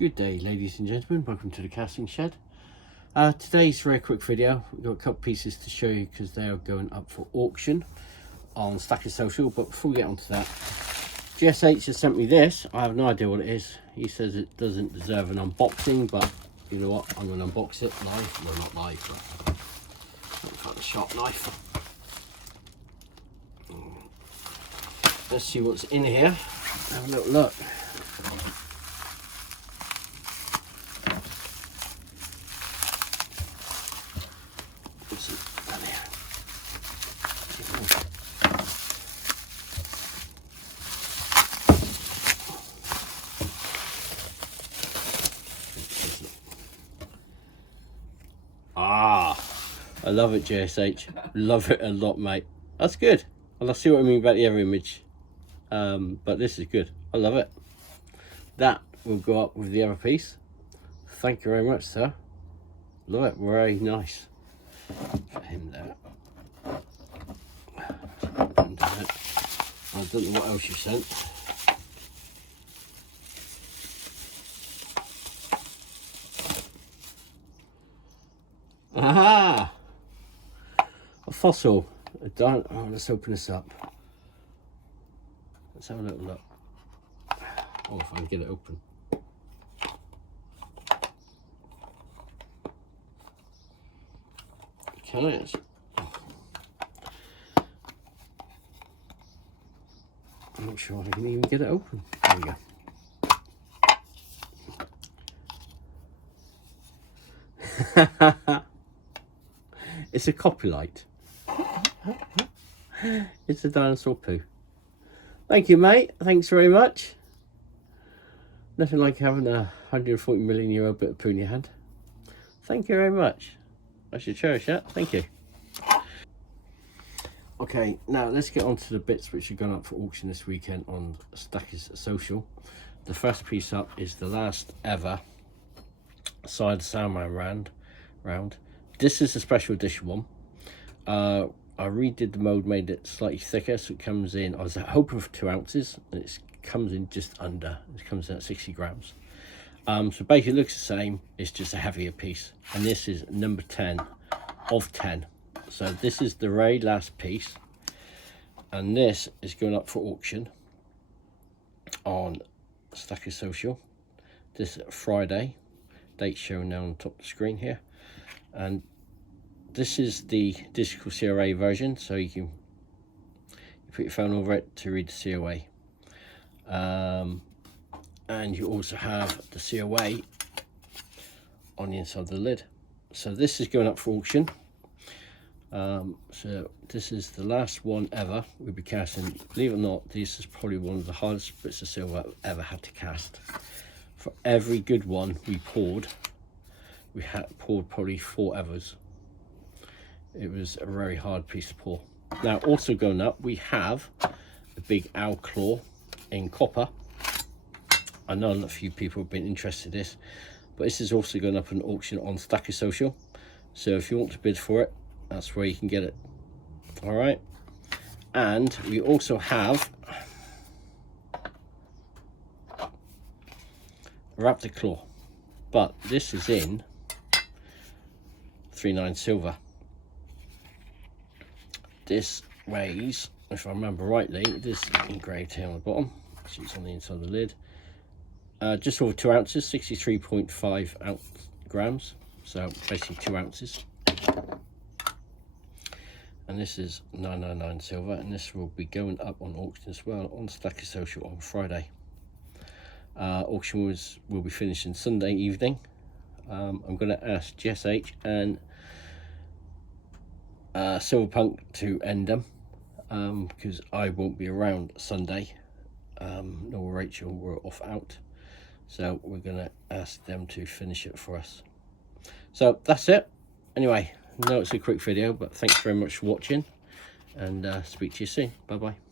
Good day, ladies and gentlemen, welcome to the casting shed. Today's a very quick video. We've got a couple pieces to show you because they are going up for auction on SyTheSoundman. But before we get onto that, GSH has sent me this. I have no idea what it is. He says it doesn't deserve an unboxing, but you know what, I'm going to unbox it live. Well, not live, but kind of sharp knife. Let's see what's in here. Have a little look. I love it, JSH. Love it a lot, mate. That's good. I'll see what I mean about the other image. But this is good. I love it. That will go up with the other piece. Thank you very much, sir. Love it. Very nice. Put him there. I don't know what else you sent. Aha! A fossil. Oh, let's open this up. Let's have a little look. Oh, if I can get it open. Can I? I'm not sure I can even get it open. There we go. It's a copyright. It's a dinosaur poo. Thank you, mate. Thanks very much. Nothing like having a 140 million euro bit of poo in your hand. Thank you very much. I should cherish that. Thank you. Okay, now let's get on to the bits which are going up for auction this weekend on SyTheSoundman. The first piece up is the last ever SyTheSoundman round. This is a special edition one. I redid the mold, made it slightly thicker, so it comes in, I was hoping for 2 ounces, and it comes in just under. It comes in at 60 grams. So basically it looks the same, it's just a heavier piece. And this is number 10 of 10. So this is the very last piece, and this is going up for auction on SyTheSoundman this Friday. Date shown now on top of the screen here. And this is the digital COA version, so you put your phone over it to read the COA. And you also have the COA on the inside of the lid. So this is going up for auction. So this is the last one ever we'll be casting. Believe it or not, this is probably one of the hardest bits of silver I've ever had to cast. For every good one we poured probably 4 others. It was a very hard piece to pour. Now, also going up, we have a big owl claw in copper. I know a few people have been interested in this, but this is also going up an auction on SyTheSoundman. So if you want to bid for it, that's where you can get it. All right. And we also have a raptor claw, but this is in 3/9 silver. This weighs, if I remember rightly, this is engraved here on the bottom, so it's on the inside of the lid, just over 2 ounces, 63.5 grams, so basically 2 ounces. And this is 999 silver, and this will be going up on auction as well on SyTheSoundman on Friday. Auction will be finishing Sunday evening. I'm going to ask GSH and Silverpunk to end them because I won't be around Sunday, nor Rachel. We're off out, so we're going to ask them to finish it for us. So that's it. Anyway, I know it's a quick video, but thanks very much for watching, and speak to you soon. Bye bye.